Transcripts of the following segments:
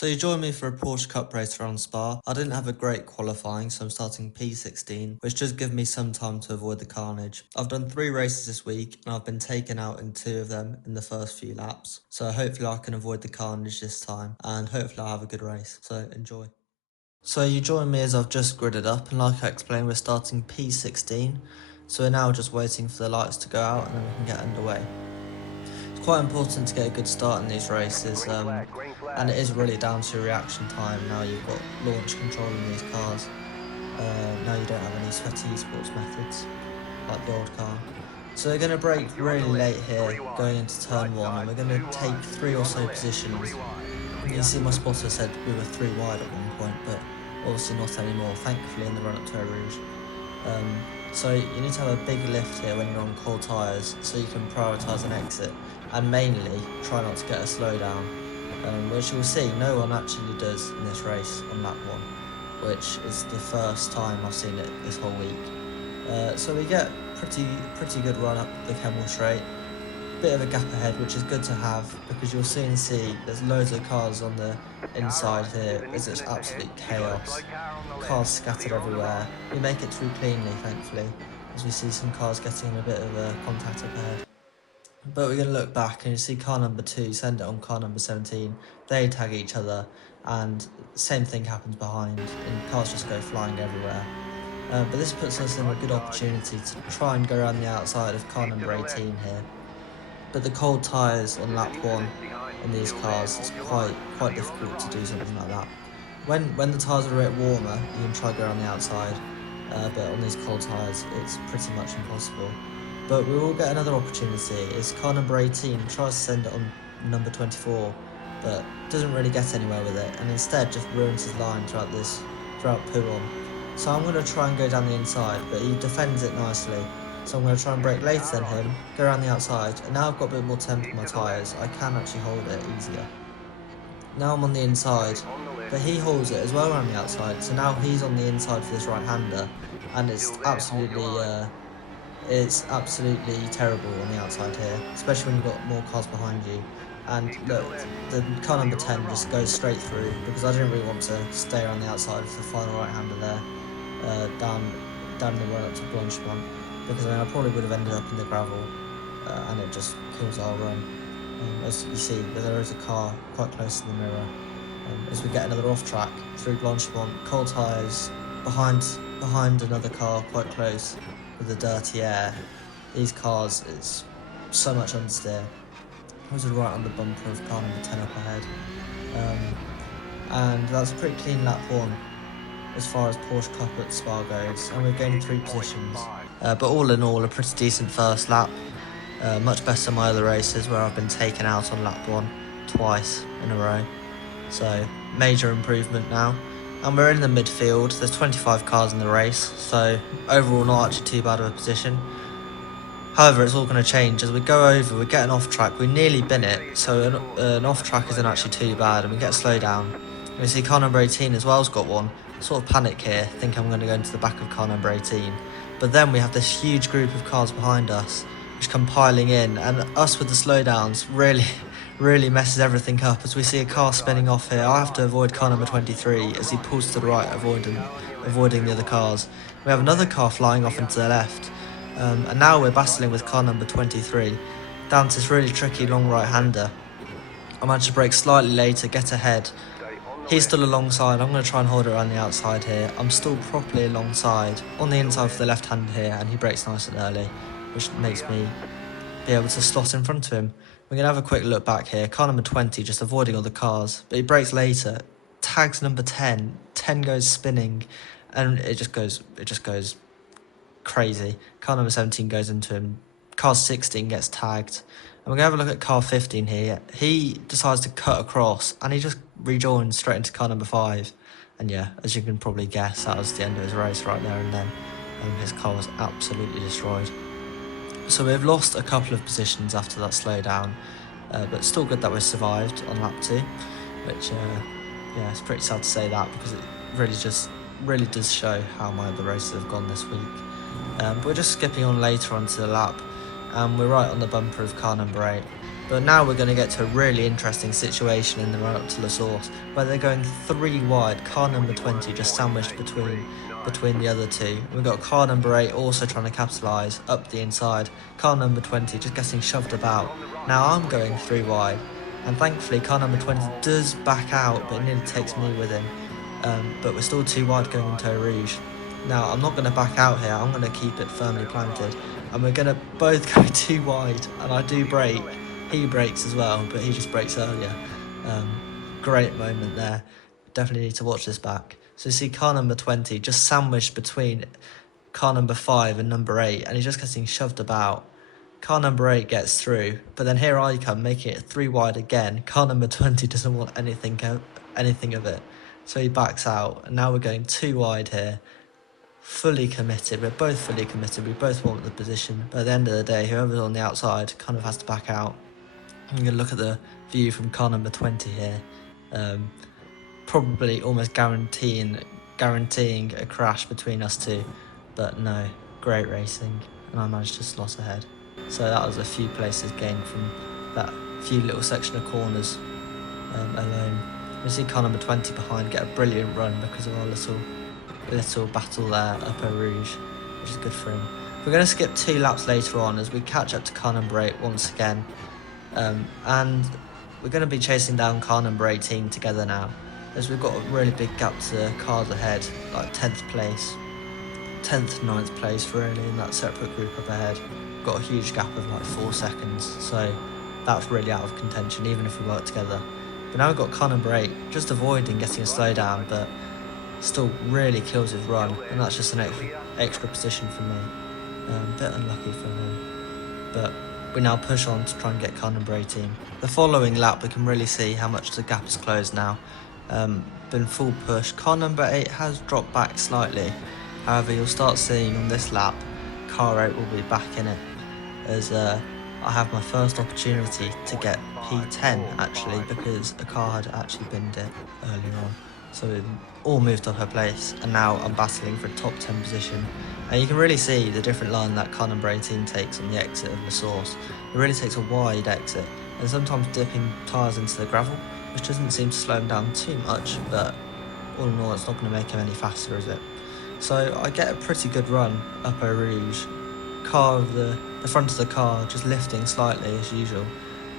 So you joined me for a Porsche Cup race around Spa. I didn't have a great qualifying, so I'm starting P16, which does give me some time to avoid the carnage. I've done 3 races this week, and I've been taken out in 2 of them in the first few laps. So hopefully I can avoid the carnage this time, and hopefully I'll have a good race. So enjoy. So you join me as I've just gridded up, and like I explained, we're starting P16. So we're now just waiting for the lights to go out, and then we can get underway. It's quite important to get a good start in these races, and it is really down to reaction time. Now you've got launch control in these cars. Now you don't have any sweaty sports methods like the old car. So we're going to brake really late here going into turn 1, and we're going to take 3 or so positions. You can see my spotter said we were 3 wide at one point, but obviously not anymore, thankfully, in the run up to Eau Rouge. So you need to have a big lift here when you're on cold tyres, so you can prioritise an exit, and mainly try not to get a slowdown, which you'll see no one actually does in this race on lap 1, which is the first time I've seen it this whole week. So we get pretty good run up the Kemmel Straight. Bit of a gap ahead, which is good to have, because you'll soon see there's loads of cars on the inside here. It's just absolute chaos. Cars scattered everywhere. We make it through cleanly, thankfully, as we see some cars getting a bit of a contact up ahead. But we're going to look back and you see car number 2 send it on car number 17. They tag each other, and same thing happens behind, and cars just go flying everywhere. But this puts us in a good opportunity to try and go around the outside of car number 18 here. But the cold tyres on lap 1 in these cars, it's quite difficult to do something like that. When the tyres are a bit warmer, you can try to go around the outside, but on these cold tyres, it's pretty much impossible. But we will get another opportunity. It's car number 18 tries to send it on number 24, but doesn't really get anywhere with it, and instead just ruins his line throughout Pouon. So I'm going to try and go down the inside, but he defends it nicely. So I'm going to try and brake later than him, go around the outside, and now I've got a bit more temp on my tyres, I can actually hold it easier. Now I'm on the inside, but he holds it as well around the outside, so now he's on the inside for this right-hander, and it's absolutely terrible on the outside here, especially when you've got more cars behind you. And look, the car number 10 just goes straight through, because I didn't really want to stay around the outside for the final right-hander there, down the run up to Blanchemont, because I probably would have ended up in the gravel, and it just kills our run. As you see, there is a car quite close to the mirror. As we get another off track through Blanchemont, cold tyres, behind another car quite close with the dirty air. These cars, it's so much understeer. I was right on the bumper of car number 10 up ahead. And that's a pretty clean lap 1 as far as Porsche Cup at Spa goes, and we're gaining 3 positions. But all in all, a pretty decent first lap. Much better than my other races where I've been taken out on lap 1 twice in a row. So major improvement now. And we're in the midfield. There's 25 cars in the race, so overall not actually too bad of a position. However, it's all going to change as we go over. We get an off track. We nearly bin it, so an off track isn't actually too bad, and we get a slowdown. We see car number 18 as well's got one. Sort of panic here, think I'm going to go into the back of car number 18. But then we have this huge group of cars behind us, which come piling in, and us with the slowdowns really messes everything up as we see a car spinning off here. I have to avoid car number 23 as he pulls to the right, avoiding the other cars. We have another car flying off into the left, and now we're battling with car number 23 down to this really tricky long right-hander. I managed to brake slightly later, get ahead. He's still alongside. I'm going to try and hold it around the outside here. I'm still properly alongside on the inside for the left-hander here, and he brakes nice and early, which makes me be able to slot in front of him. We're going to have a quick look back here. Car number 20 just avoiding all the cars, but he brakes later, tags number 10. 10 goes spinning, and it just goes crazy. Car number 17 goes into him. Car 16 gets tagged. And we're going to have a look at car 15 here. He decides to cut across, and he just rejoins straight into car number 5. And yeah, as you can probably guess, that was the end of his race right there and then. His car was absolutely destroyed. So we've lost a couple of positions after that slowdown, but still good that we survived on lap 2, which, yeah, it's pretty sad to say that, because it really does show how my other races have gone this week. But we're just skipping on later onto the lap. and we're right on the bumper of car number 8. But now we're going to get to a really interesting situation in the run up to La Source, where they're going 3 wide, car number 20 just sandwiched between the other two. We've got car number 8 also trying to capitalise up the inside, car number 20 just getting shoved about. Now I'm going 3 wide, and thankfully car number 20 does back out, but it nearly takes me with him. But we're still 2 wide going into Eau Rouge. Now I'm not going to back out here, I'm going to keep it firmly planted, and we're going to both go 2 wide, and I do brake. He brakes as well, but he just brakes earlier. Great moment there. Definitely need to watch this back. So you see car number 20 just sandwiched between car number 5 and number 8, and he's just getting shoved about. Car number 8 gets through, but then here I come, making it 3 wide again. Car number 20 doesn't want anything of it, so he backs out, and now we're going 2 wide here. Fully committed, we're both fully committed, we both want the position, but at the end of the day, whoever's on the outside kind of has to back out. I'm going to look at the view from car number 20 here. Probably almost guaranteeing a crash between us two, but no, great racing, and I managed to slot ahead. So that was a few places gained from that few little section of corners alone. We see car number 20 behind get a brilliant run because of our little battle there up Eau Rouge, which is good for him. We're going to skip 2 laps later on as we catch up to car number 8 once again. And we're going to be chasing down car number 18 together now, as we've got a really big gap to cars ahead, like 10th place, 10th, 9th place really in that separate group up ahead. We've got a huge gap of like 4 seconds, so that's really out of contention even if we work together. But now we've got car number 8 just avoiding getting a slowdown, but still really kills his run, and that's just an extra position for me. A bit unlucky for him, but we now push on to try and get car number 18. The following lap we can really see how much the gap is closed now. Been full push. Car number 8 has dropped back slightly, however you'll start seeing on this lap car 8 will be back in it, as I have my first opportunity to get P10 actually, because a car had actually binned it earlier on. So it all moved up her place, and now I'm battling for a top 10 position. And you can really see the different line that car number 18 takes on the exit of La Source. It really takes a wide exit, and sometimes dipping tyres into the gravel, which doesn't seem to slow him down too much, but all in all it's not going to make him any faster, is it? So I get a pretty good run up Eau Rouge. The front of the car just lifting slightly as usual.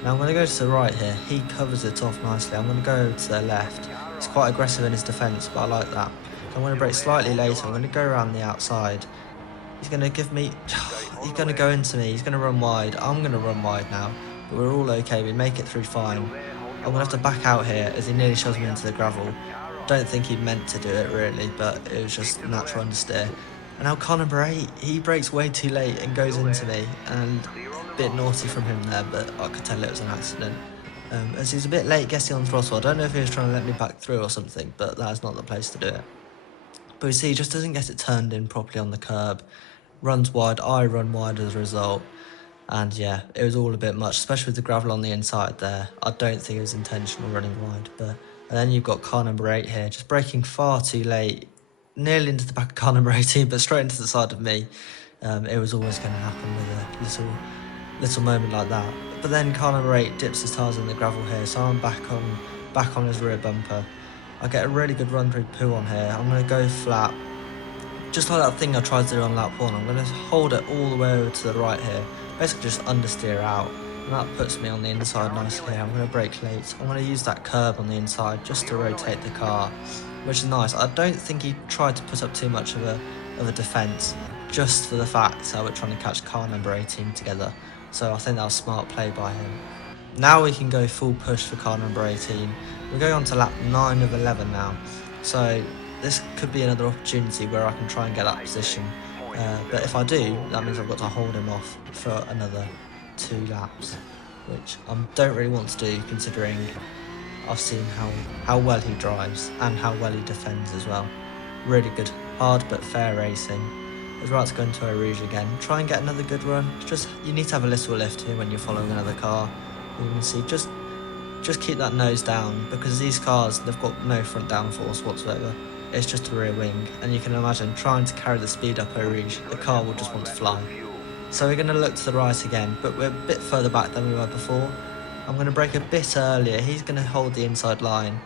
Now I'm going to go to the right here. He covers it off nicely. I'm going to go to the left. He's quite aggressive in his defence, but I like that. So I'm going to brake slightly later. I'm going to go around the outside. He's going to give me... He's going to go into me. He's going to run wide. I'm going to run wide now. But we're all okay. We make it through fine. I'm going to have to back out here as he nearly shoves me into the gravel. Don't think he meant to do it really, but it was just natural understeer. And now car number 8, he brakes way too late and goes into me, and a bit naughty from him there, but I could tell it was an accident. As he's a bit late getting on throttle. I don't know if he was trying to let me back through or something, but that's not the place to do it. But you see, he just doesn't get it turned in properly on the curb. Runs wide, I run wide as a result. And yeah, it was all a bit much, especially with the gravel on the inside there. I don't think it was intentional running wide. And then you've got car number 8 here, just braking far too late. Nearly into the back of car number 18, but straight into the side of me. It was always going to happen with a little moment like that. But then car number 8 dips his tyres in the gravel here, so I'm back on his rear bumper. I get a really good run through poo on here. I'm going to go flat, just like that thing I tried to do on lap 1. I'm going to hold it all the way over to the right here, basically just understeer out, and that puts me on the inside nicely. I'm going to brake late. I'm going to use that curb on the inside just to rotate the car, which is nice. I don't think he tried to put up too much of a defence, just for the fact that we're trying to catch car number 18 together. So I think that was smart play by him. Now we can go full push for car number 18. We're going on to lap 9 of 11 now. So this could be another opportunity where I can try and get that position. But if I do, that means I've got to hold him off for another 2 laps, which I don't really want to do, considering I've seen how well he drives and how well he defends as well. Really good, hard but fair racing. It's right to go into Eau Rouge again. Try and get another good run. Just you need to have a little lift here when you're following another car. You can see just keep that nose down, because these cars, they've got no front downforce whatsoever. It's just a rear wing, and you can imagine trying to carry the speed up Eau Rouge, the car will just want to fly. So we're going to look to the right again, but we're a bit further back than we were before. I'm going to brake a bit earlier. He's going to hold the inside line.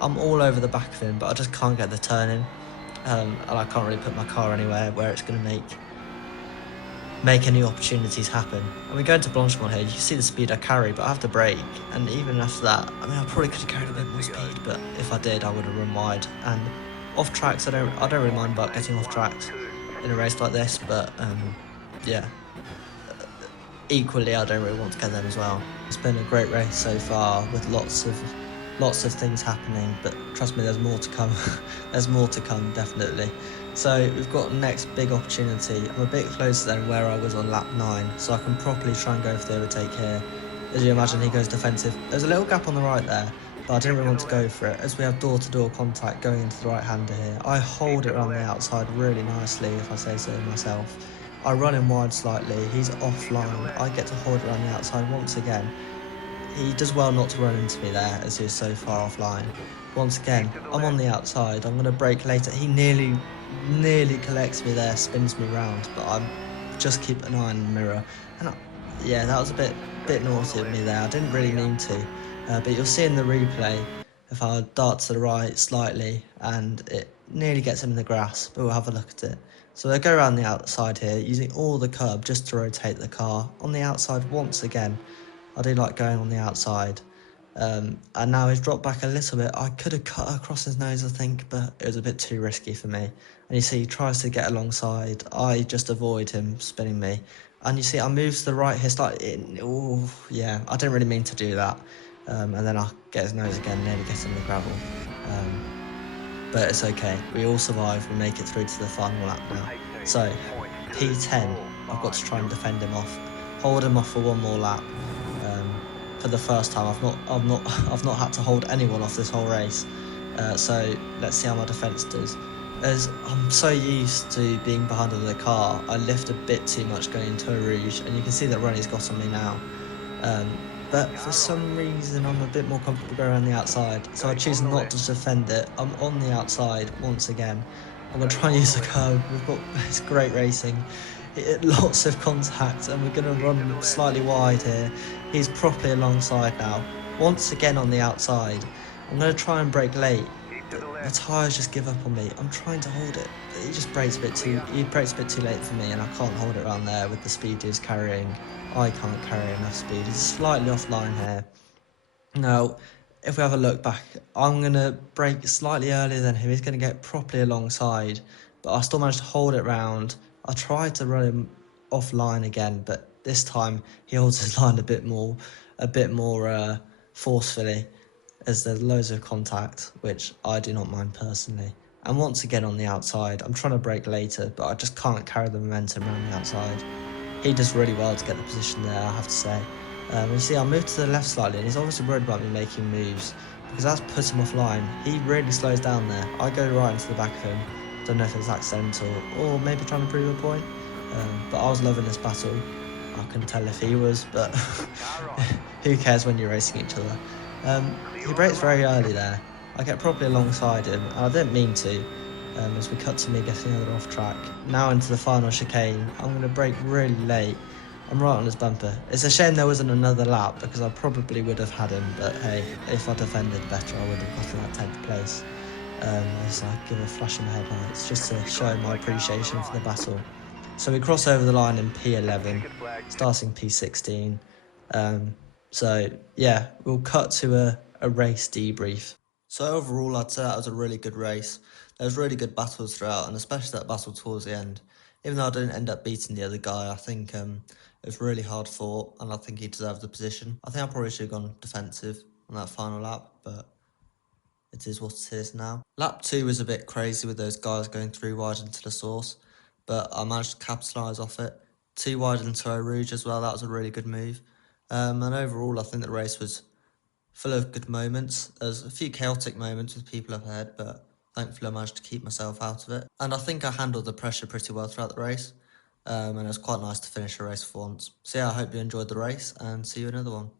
I'm all over the back of him, but I just can't get the turn in. And I can't really put my car anywhere where it's going to make any opportunities happen. And we go into Blanchemont here, you can see the speed I carry, but I have to brake. And even after that, I mean, I probably could have carried a bit more speed, but if I did, I would have run wide. And off tracks, I don't really mind about getting off tracks in a race like this, but yeah, equally I don't really want to get them as well. It's been a great race so far with lots of things happening, but trust me, there's more to come. There's more to come, definitely. So we've got next big opportunity. I'm a bit closer than where I was on lap 9, so I can properly try and go for the overtake here. As you imagine, he goes defensive. There's a little gap on the right there, but I didn't really want to go for it, as we have door-to-door contact going into the right-hander here. I hold it around the outside really nicely, if I say so myself. I run him wide slightly, he's offline, I get to hold it around the outside once again. He does well not to run into me there, as he is so far offline. Once again, I'm on the outside, I'm going to brake later. He nearly collects me there, spins me round, but I'm just keep an eye on the mirror. And yeah, that was a bit naughty of me there. I didn't really mean to, but you'll see in the replay if I dart to the right slightly and it nearly gets him in the grass, but we'll have a look at it. So I go around the outside here, using all the curb just to rotate the car. On the outside once again, I do like going on the outside. And now he's dropped back a little bit. I could have cut across his nose, I think, but it was a bit too risky for me. And you see, he tries to get alongside. I just avoid him spinning me. And you see, I move to the right here slightly. Oh, yeah, I didn't really mean to do that. And then I get his nose again, nearly get him in the gravel. But it's okay. We all survive. We make it through to the final lap now. So, P10, I've got to try and defend him off. Hold him off for one more lap. For the first time, I've not had to hold anyone off this whole race. So let's see how my defence does. As I'm so used to being behind the car, I lift a bit too much going into a Rouge, and you can see that Ronnie's got on me now. But for some reason, I'm a bit more comfortable going around the outside, so I choose not to defend it. I'm on the outside once again. I'm going to try and use the curb. It's great racing. Lots of contact, and we're going to run slightly wide here. He's properly alongside now. Once again on the outside. I'm going to try and brake late, but the tyres just give up on me. I'm trying to hold it, but he brakes a bit too late for me, and I can't hold it around there with the speed he's carrying. I can't carry enough speed. He's slightly offline here. Now, if we have a look back, I'm going to brake slightly earlier than him. He's going to get properly alongside, but I still managed to hold it round. I tried to run him offline again, but this time he holds his line a bit more forcefully, as there's loads of contact, which I do not mind personally. And once again on the outside, I'm trying to brake later, but I just can't carry the momentum around the outside. He does really well to get the position there, I have to say. You see, I moved to the left slightly, and he's obviously worried about me making moves, because that's put him offline. He really slows down there. I go right into the back of him. Don't know if it's accidental, or maybe trying to prove a point. But I was loving this battle. I couldn't tell if he was, but who cares when you're racing each other. He brakes very early there. I get properly alongside him, and I didn't mean to, as we cut to me getting another off track. Now into the final chicane. I'm going to brake really late. I'm right on his bumper. It's a shame there wasn't another lap, because I probably would have had him, but hey, if I defended better, I would have gotten that 10th place. As I give a flash in my headlights, just to show my appreciation for the battle. So we cross over the line in P11, starting P16. So yeah, we'll cut to a race debrief. So overall, I'd say that was a really good race. There was really good battles throughout, and especially that battle towards the end. Even though I didn't end up beating the other guy, I think it was really hard fought, and I think he deserved the position. I think I probably should have gone defensive on that final lap, but it is what it is now. Lap 2 was a bit crazy with those guys going through wide into the source, but I managed to capitalise off it. 2 wide into Eau Rouge as well, that was a really good move. And overall, I think the race was full of good moments. There's a few chaotic moments with people up ahead, but thankfully I managed to keep myself out of it. And I think I handled the pressure pretty well throughout the race, and it was quite nice to finish a race for once. So yeah, I hope you enjoyed the race, and see you in another one.